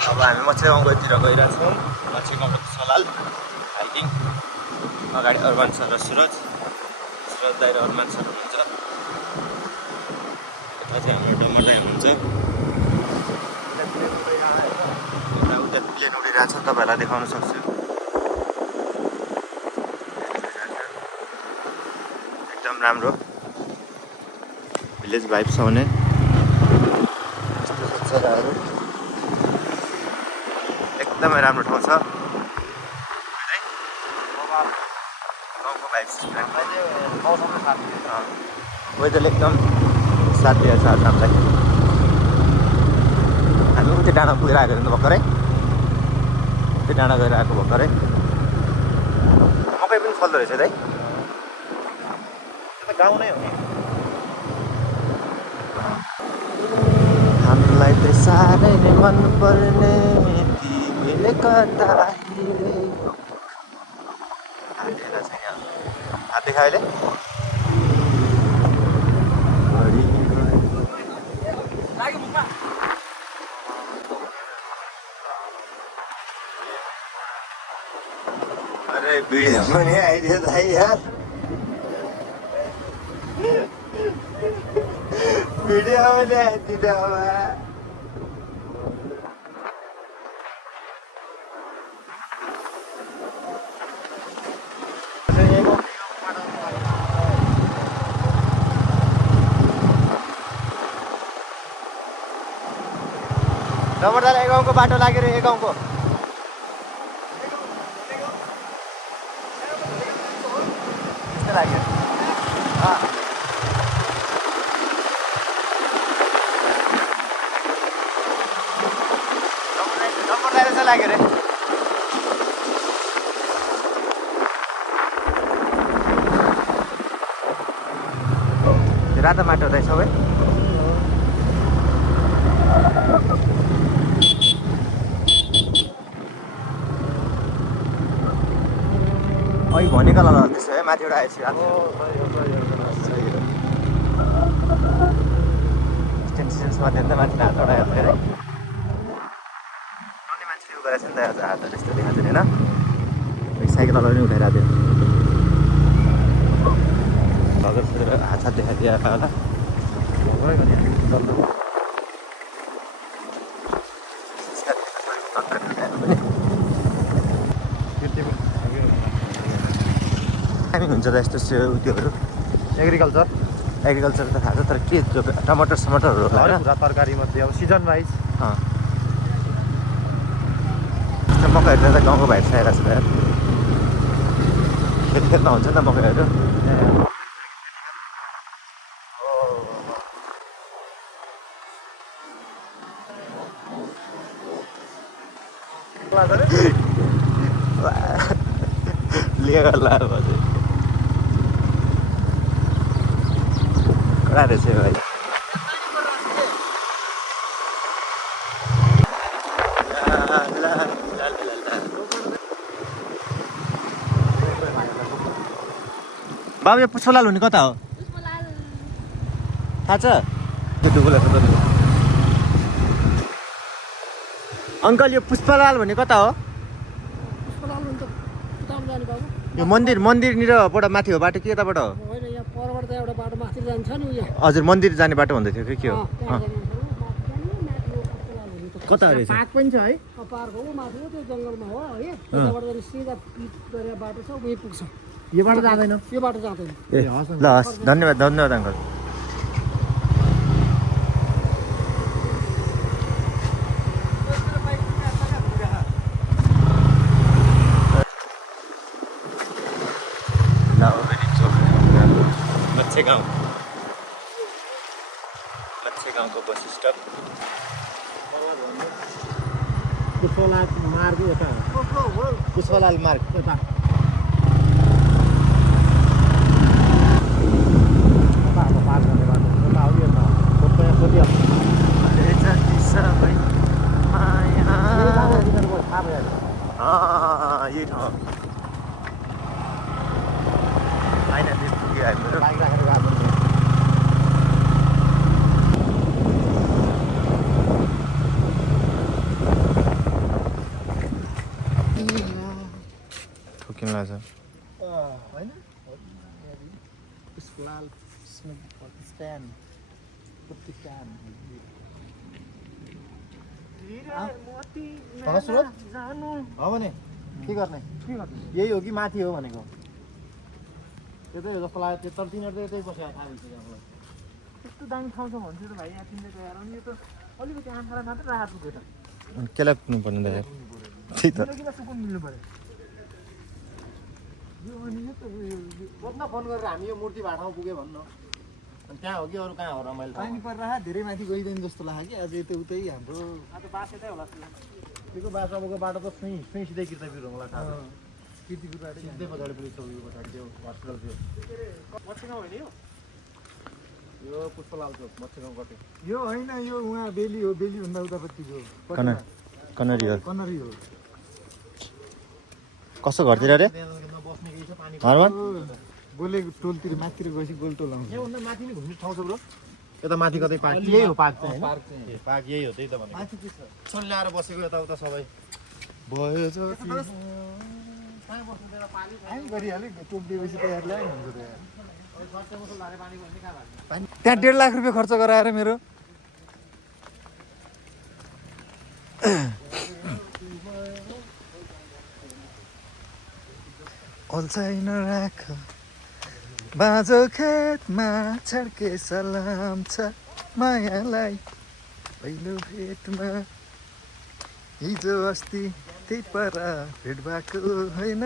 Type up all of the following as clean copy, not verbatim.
अब हामी मच्छे गाउँतिर गइरहेको छौँ। मच्छे गाउँको सलाल हाइकिङ। अगाडि अरमान सर र सुरज दाइ र अरमान सर हुनुहुन्छ। यता चाहिँ हाम्रो टमाटर हुनुहुन्छ। उता प्लेन उडिरहेको छ, तपाईँहरूलाई देखाउन सक्छु। एकदम राम्रो भिलेज भाइब्स आउने जग्गाहरू, एकदमै राम्रो ठाउँ छ। गाउँको भाइब्स वेदर एकदम साथ दिएको छ हामीलाई। हामी उति डाँडा पुगेर आएको नि त भर्खरै, त्यो डाँडा गएर आएको भर्खरै। मकै पनि फल्दो रहेछ दाइ, त्यो त गाउँ नै हो नि। हामीलाई त साह्रै नै मनपर्ने तिमीले कता हात देखायो अहिले। अरे भिडियो पनि आइदियो दाइ यार, भिडियो पनि आइदियो। टमाटर एक गाउँको बाटो लाग्यो रे, एक गाउँको। लाग्यो टमाटर लाग्यो रे। रातो माटो रहेछ सबै। अघि भनेको ल त्यसो है, माथिबाट आएपछि स्टेन्समा थियो नि त, माथि हात उठायो धेरै आउने मान्छेले उ गरेको छ नि त। आज हात त्यस्तो देखाएको छैन, साइकल अगाडि पनि उठाइरहेको थियो। भगर सोधेर हात साथ देखाइदियो होला। हामी हुन्छ त यस्तो त्योहरू एग्रिकल्चर त थाहा छ, तर के त्यो टमाटर समटरहरू होइन तरकारी मध्ये अब सिजन वाइज। मकैहरू त गाउँको भाइहरू चाहिरहेको छ त यार, खेतमा हुन्छ नि त मकैहरू। लिएर लायो कडा रहेछ भाइ। बाबु यो पुष्पलाल हुने कता हो थाहा छ? अङ्कल यो पुष्पलाल भन्ने कता हो? यो मन्दिरनिरबाट माथि हो बाटो कि यताबाट हो? हजुर मन्दिर जाने बाटो भन्दै थियो कि के हो? कता रहेछ? पार्क पनि छ है, पार्क हो माथि त्यो जङ्गलमा हो है। यताबाट सिधा पिच गरेर बाटो छ, उही पुग्छ। यो बाटो जाँदैन, यो बाटो जाँदैन। ए ल हस्, धन्यवाद अङ्कल। मच्छे गाउँको बस स्टप। पुष्पलाल मार्ग यता, पुष्पलाल मार्ग यता पार्क गर्ने बाटो यता हो। यता यही ठाउँ होइन पुग्यो हाम्रो बाइक राखेर गएको। किन लाग्छ होइन पुष्पलाल पाकिस्तान पाकिस्तान सुरत हो भने के गर्ने यही हो कि माथि हो भनेको त्यतै हो जस्तो लाग्यो तर तिनीहरू त यतै बसेर थाहा हुन्छ हामीलाई त्यस्तो दामी ठाउँ छ भन्थ्यो त भाइ आफिँदै गएर अनि यो त अलिकति आँखालाई मात्रै राहत पुग्यो त अनि केलाई पुग्नु पर्ने दाइ त्यही त किन सुकुन मिल्नु पर्यो यो अनि यो त सोध्न फोन गरेर हामी यो मूर्ति भाटामा पुग्यो भन्नु अनि त्यहाँ हो कि अरू कहाँ हो रमाइलो पानी परेर धेरै माथि गइँदैन जस्तो लाग्यो कि अझ यता उतै हाम्रो आज बास यतै होला त्यो बासाबोको बाटो त सुई सिधै किर्तापिर हो मलाई थाहा छ किर्तिपुरबाट सिधै पछाडि पुलिस चौकीको पछाडि त्यो हस्पिटल थियो मच्छगाउँ होइन यो पुष्पलाल चोक मच्छगाउँ कतै यो होइन यो उहाँ बेली हो बेलीभन्दा उतापट्टिको कनरी हो कनरी हो कसो घरतिर रे बस्ने केही छ पानी हरमान बोलेको टोलतिर माथितिर गएपछि गोल टोल आउँछ यहाँभन्दा माथि नै घुम्ने ठाउँ छ ब्रो यता माथि कतै पार्क यही हो पार्क चाहिँ पार्क चाहिँ होइन पार्क यही हो त्यही त भने माथि के छ छन् ल्याएर बसेको यताउता सबै भयो जति हामी गरिहाल्यो टोप दिएपछि तयार ल्यायो हुन्छ त यार पानी त्यहाँ 1.5 लाख रुपियाँ खर्च गराएर मेरो अल्छाइ नराख बाँझो खेतमा छड्के सलाम छ मायालाई पहिलो भेटमा हिजो अस्ति त्यही पर भेट भएको होइन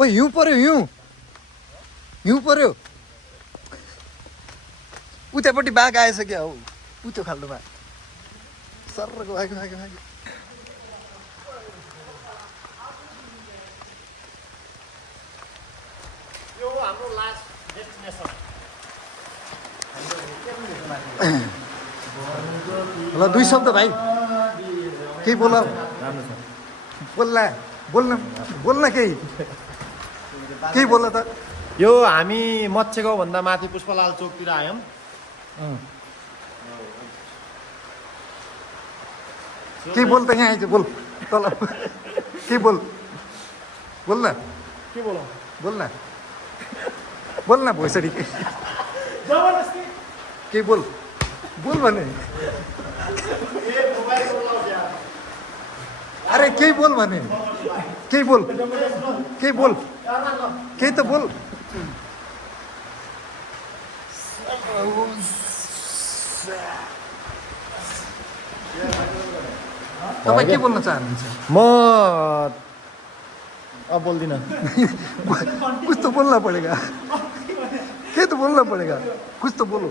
ओ हिउँ पर्यो हिउँ पर्यो उतापट्टि बाघ आएछ क्या हौ उ त्यो खाल्डोमा सर्रको भाग्यो भाग्यो भाग्यो यो हाम्रो लास्ट डेस्टिनेसन ल 2 शब्द भाइ केही बोल बोल्न केही बोल त यो हामी मच्छगाउँ भन्दा माथि पुष्पलाल चोकतिर आयौँ केही बोल त यहाँ आइज बोल तल केही बोल बोल्न के बोलौँ बोल्न भोइसरी केही बोल भने अरे केही बोल भने केही बोल केही त बोल तपाईँ के बोल्न चाहनुहुन्छ म अब बोल्दिनँ कुछ तो बोलना पड़ेगा के तो बोलना पड़ेगा कुछ तो बोलो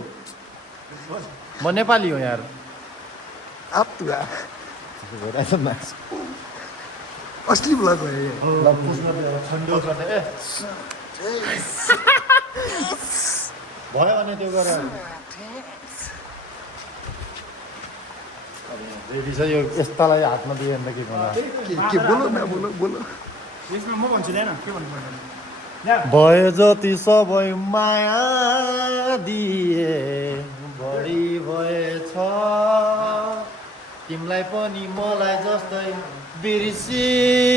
म नेपाली हो यार आप तो असली ब्लग हो ये भयो भने त्यो गर रेडी छ यो यस्तालाई हातमा दियो भने के भन्दा के बोलो न बोलो यसमा म भन्छु ल्याएन के भन्नु पर्दैन भयो जति सबै माया दिए बढी भएछ तिमीलाई पनि मलाई जस्तै बिर्सिदिन्छु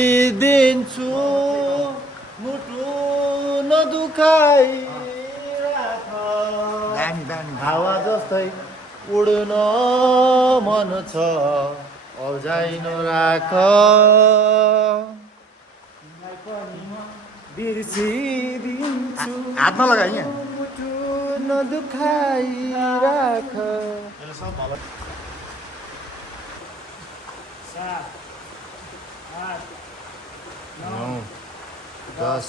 मुटु नदुखाइ राख हावा जस्तै उड्न मन छ अल्झाइ नराख बिर्सिदिन्छु हातमा लगा यहाँ मुटु नदुखाइ राख 7 8 9 10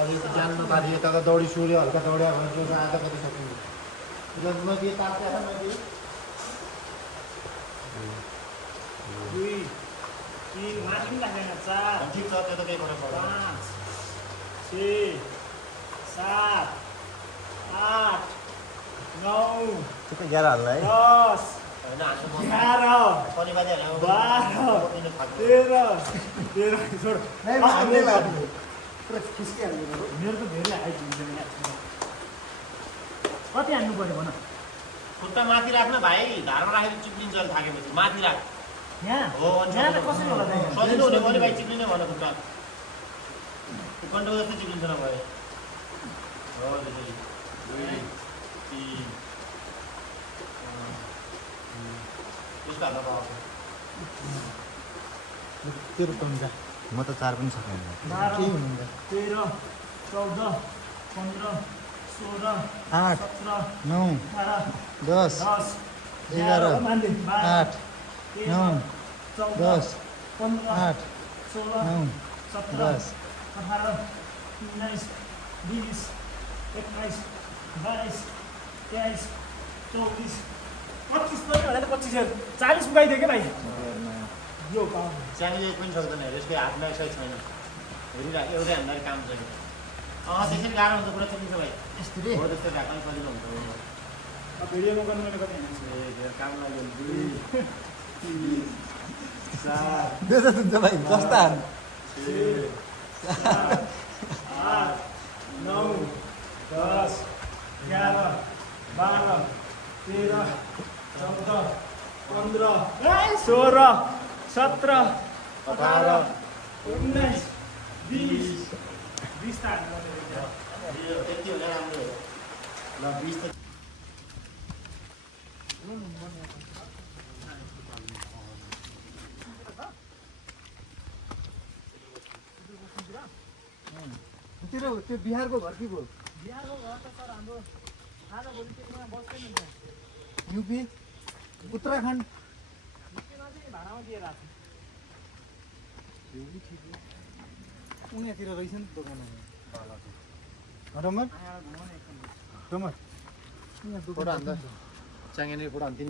अझै त जान्न पारि यता त दौडी सुर्यो हल्का दौड्यो भने जो आज कति सकिन्छ जब नदी तात्या नदी 2 3 माथि पनि लाग्दैन 4 ठिक छ त्यो त केही फरक पर्दैन 5 6 7 8 9 त्यो 11 हाल्ला है 10 हैन हाम्रो 11 शनिबार बाह्र 13 छोड हामीले लाग्यो पुरा खिस्किहाल्यो मेरो त धेरै हाइट हुन्छ कति हान्नु पर्यो भन खुट्टा माथि राख्न भाइ धारमा राखेर चिप्लिन्छ अहिले थाकेपछि माथि राख यहाँ हो अनि यहाँ त कसरी होला त यहाँ? सजिलो हुने भने भाइ चिप्लिने भने खुट्टा कन्टो जस्तो चिप्लिन्छ नभए हो त्यसरी 2 3 त्यस्तो हाल्दा भयो तेरो कमी जा म त 4 पनि सक्दैन 12 केही हुनुहुन्न 13 14 15 16 8 17 9 18 10 10 11 मान्दै 8 9 10 15 8 16 9 17 10 18 19 20 21 22 23 24 25 पनि होला त 25 40 पुगाइदियो क्या भाइ यो काम च्याङ्ले पनि सक्दैन हेर यसको हातमा यसै छैन हेरिरहेको एउटै हामीलाई काम छैन त्यसरी गाह्रो हुन्छ पुरा चिप्लिन्छ भाइ यस्तरी हो त्यस्तो ढाक्नै सजिलो हुन्छ भिडियोमा गर्नु मैले कति हिँड्छु काम लाग्यो 2 3 4 बेजा हुन्छ भाइ जस्ता हान 8 9 10 11 12 13 14 15 16 17 18 19 20 20 त त्यति होला राम्रो हो ल 20 त तेरो त्यो बिहारको घर कि भयो बिहारको घर त सर हाम्रो आज भोलि त्यसमा बस्दैन नि युपी उत्तराखण्ड त्यसमा चाहिँ भाडामा दिएर आएको उनीतिर रहेछ नि दोकान रमन रमन फोटो हान्दा च्याङ्गे फोटो हान्थ्यो